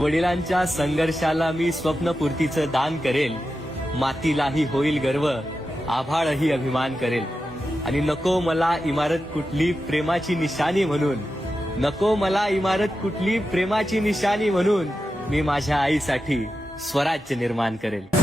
वडिलांच्या संघर्षाला मी स्वप्नपूर्तीचं दान करेल, मातीलाही होईल गर्व, आभाळही अभिमान करेल. आणि नको मला इमारत कुठली प्रेमाची निशाणी म्हणून, नको मला इमारत कुठली प्रेमाची निशाणी म्हणून, मी माझ्या आईसाठी स्वराज्य निर्माण करेल.